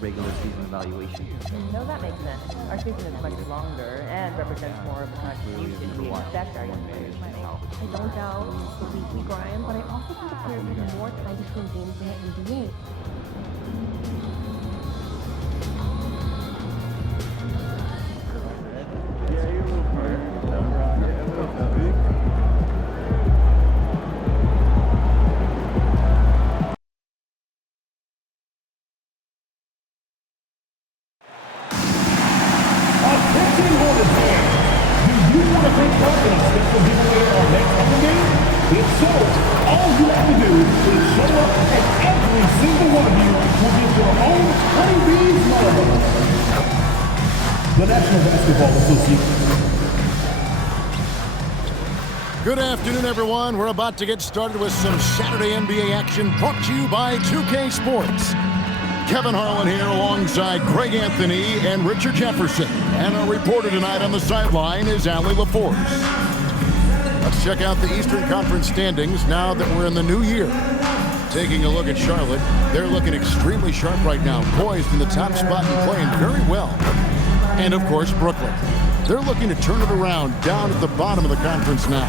regular season evaluation. No, that makes sense. Our season is much longer and represents more of the contribution we expect our young players to make. I don't doubt the weekly grind, but I also think the players have more time between games than the NBA. If so, all you have to do is show up and every single one of you will get your own Honeybees logo. The National Basketball Association. Good afternoon, everyone. We're about to get started with some Saturday NBA action brought to you by 2K Sports. Kevin Harlan here alongside Greg Anthony and Richard Jefferson. And our reporter tonight on the sideline is Allie LaForce. Let's check out the Eastern Conference standings now that we're in the new year. Taking a look at Charlotte, they're looking extremely sharp right now, poised in the top spot and playing very well. And of course, Brooklyn. They're looking to turn it around down at the bottom of the conference now.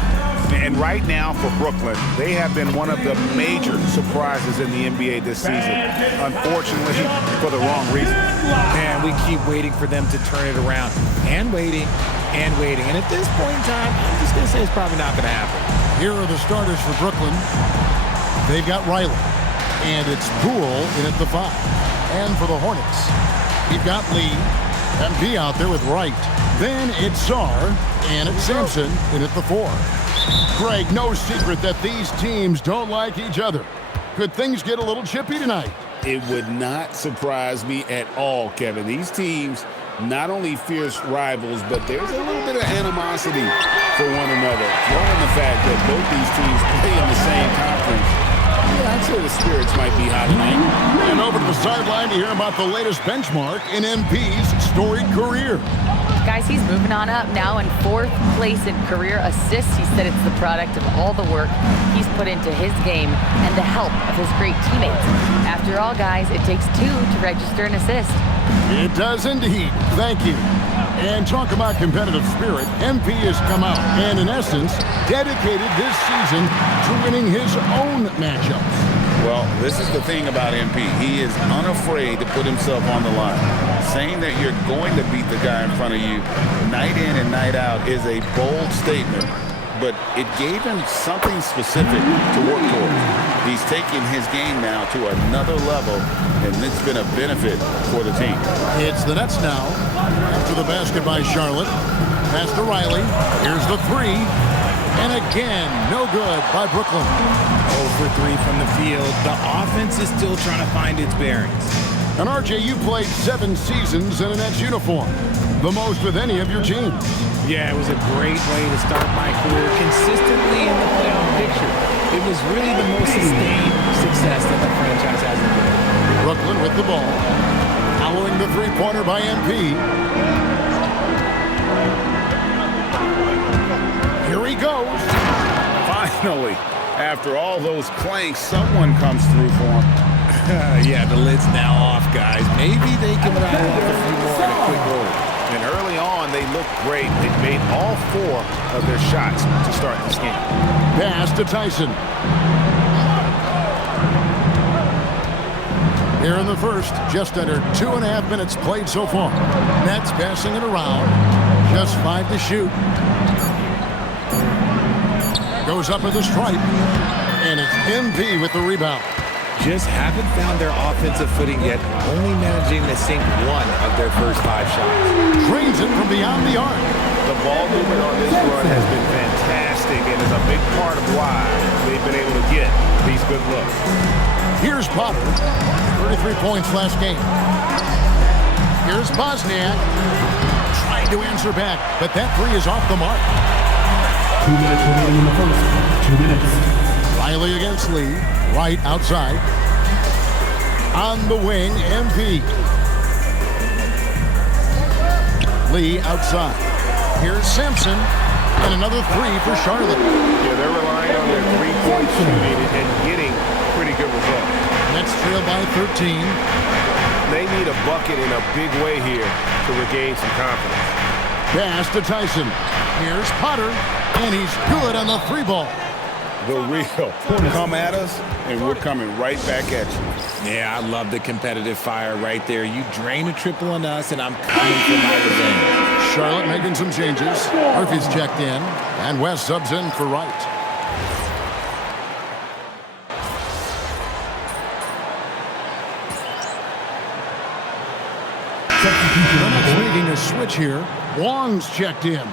And right now for Brooklyn, they have been one of the major surprises in the NBA this season. Unfortunately, for the wrong reason. And we keep waiting for them to turn it around. And waiting. And waiting. And at this point in time, I'm just going to say it's probably not going to happen. Here are the starters for Brooklyn. They've got Riley. And it's Poole in at the 5. And for the Hornets, you've got Lee. MP out there with Wright. Then it's Sarr. And it's Sampson in at the 4. Greg, no secret that these teams don't like each other. Could things get a little chippy tonight? It would not surprise me at all, Kevin. These teams, not only fierce rivals, but there's a little bit of animosity for one another. Throwing the fact that both these teams play in the same conference, yeah, I'd say the spirits might be high tonight. And over to the sideline to hear about the latest benchmark in MP's storied career. Guys, he's moving on up now in 4th place in career assists. He said it's the product of all the work he's put into his game and the help of his great teammates. After all, guys, it takes 2 to register an assist. It does indeed. Thank you. And talk about competitive spirit. MP has come out and, in essence, dedicated this season to winning his own matchups. Well, this is the thing about MP. He is unafraid to put himself on the line. Saying that you're going to beat the guy in front of you night in and night out is a bold statement, but it gave him something specific to work towards. He's taking his game now to another level, and it's been a benefit for the team. It's the Nets now. After the basket by Charlotte. Pass to Riley. Here's the 3. And again, no good by Brooklyn. 0 for 3 from the field. The offense is still trying to find its bearings. And RJ, you played 7 seasons in a Nets uniform. The most with any of your teams. Yeah, it was a great way to start my career consistently in the playoff picture. It was really the most sustained success that the franchise has enjoyed. Brooklyn with the ball. Following the 3-pointer by MP. Here he goes. Finally, after all those clanks, someone comes through for him. Yeah, the lid's now off, guys. Maybe they can rattle off a few more in a quick roll. And early on, they looked great. They made all 4 of their shots to start this game. Pass to Tyson. Here in the first, just under 2.5 minutes played so far. Nets passing it around. Just 5 to shoot. Goes up with a stripe. And it's MP with the rebound. Just haven't found their offensive footing yet, only managing to sink 1 of their first 5 shots. Drains it from beyond the arc. The ball movement on this run has been fantastic and is a big part of why they've been able to get these good looks. Here's Potter. 33 points last game. Here's Bosniak. Trying to answer back, but that 3 is off the mark. 2 minutes remaining in the first. 2 minutes. Riley against Lee. Right outside. On the wing, MP. Lee outside. Here's Sampson. And another 3 for Charlotte. Yeah, they're relying on their 3-point shooting and getting pretty good results. Nets trail by 13. they need a bucket in a big way here to regain some confidence. Pass to Tyson. Here's Potter, and he's good on the three ball. The real. Come at us, and we're coming right back at you. Yeah, I love the competitive fire right there. You drain a triple on us, and I'm coming for my revenge. Charlotte making some changes. Murphy's checked in, and West subs in for Wright. The Nets making a switch here. Wong's checked in.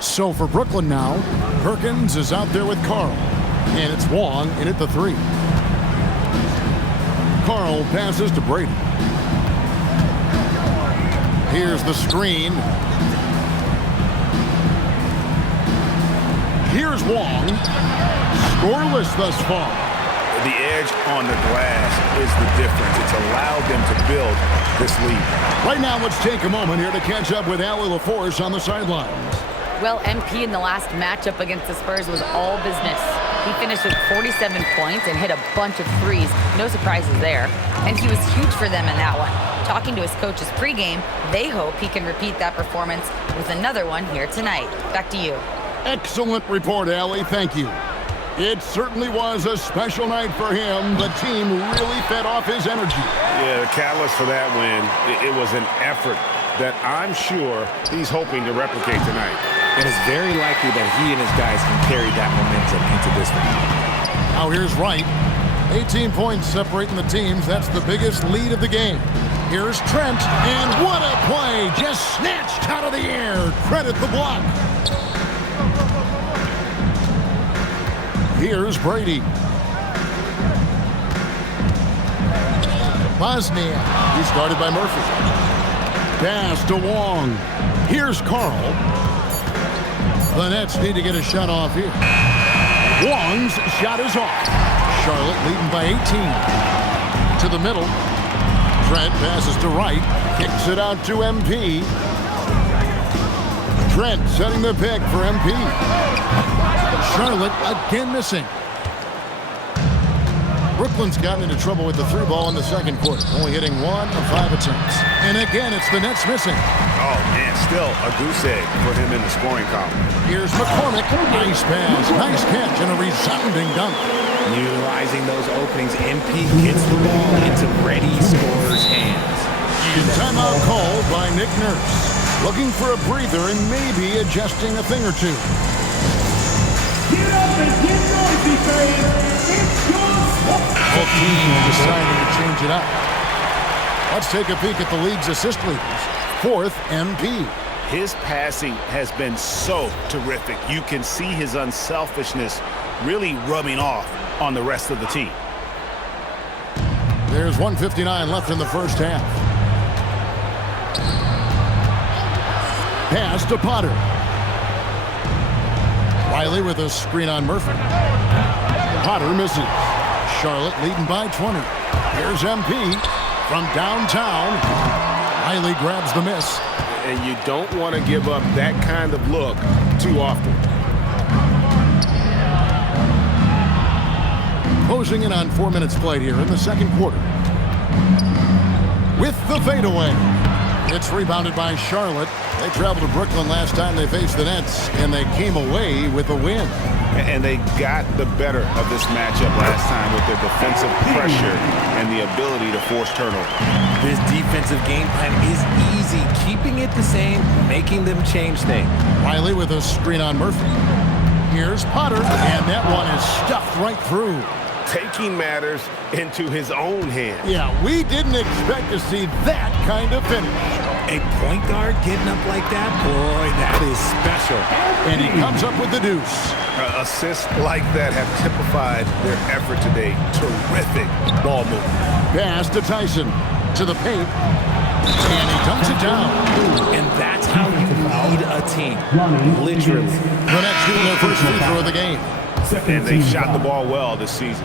So for Brooklyn now, Perkins is out there with Carl. And it's Wong in at the three. Carl passes to Brady. Here's the screen. Here's Wong. Scoreless thus far. The edge on the glass is the difference. It's allowed them to build this lead. Right now, let's take a moment here to catch up with Allie LaForce on the sidelines. Well, MP in the last matchup against the Spurs was all business. He finished with 47 points and hit a bunch of threes. No surprises there. And he was huge for them in that one. Talking to his coaches pregame, they hope he can repeat that performance with another one here tonight. Back to you. Excellent report, Allie. Thank you. It certainly was a special night for him. The team really fed off his energy. Yeah, the catalyst for that win, it was an effort that I'm sure he's hoping to replicate tonight. And it's very likely that he and his guys can carry that momentum into this one. Now here's Wright. 18 points separating the teams. That's the biggest lead of the game. Here's Trent, and what a play! Just snatched out of the air. Credit the block. Here's Brady. Bosnia. He's guarded by Murphy. Pass to Wong. Here's Carl. The Nets need to get a shot off here. Wong's shot is off. Charlotte leading by 18. To the middle. Trent passes to Wright. Kicks it out to MP. Trent setting the pick for MP. Charlotte again missing. Brooklyn's gotten into trouble with the three ball in the second quarter, only hitting 1 of 5 attempts. And again, it's the Nets missing. Oh, man, still a goose egg for him in the scoring column. Here's McCormick. Nice pass, nice catch, and a resounding dunk. Utilizing those openings, MP gets the ball into ready scorers' hands. Timeout called by Nick Nurse. Looking for a breather and maybe adjusting a thing or two. Get up and get noisy, fans. It's your Both teams deciding to change it up. Let's take a peek at the league's assist leaders. Fourth, MP. His passing has been so terrific. You can see his unselfishness really rubbing off on the rest of the team. There's 1:59 left in the first half. Pass to Potter. Riley with a screen on Murphy. Potter misses. Charlotte leading by 20. Here's MP from downtown. Riley grabs the miss. And you don't want to give up that kind of look too often. Closing in on 4 minutes played here in the second quarter. With the fadeaway. It's rebounded by Charlotte. They traveled to Brooklyn last time they faced the Nets, and they came away with a win. And they got the better of this matchup last time with their defensive pressure and the ability to force turnover. This defensive game plan is easy, keeping it the same, making them change things. Riley with a screen on Murphy. Here's Potter, and that one is stuffed right through. Taking matters into his own hands. Yeah, we didn't expect to see that kind of finish. A point guard getting up like that, boy, that is special. And he comes up with the deuce. Assists like that have typified their effort today. Terrific ball movement. Pass to Tyson. To the paint. And he dunks it down. And that's how you lead a team. Literally. The Nets shooting their first free throw of the game. And they shot the ball well this season.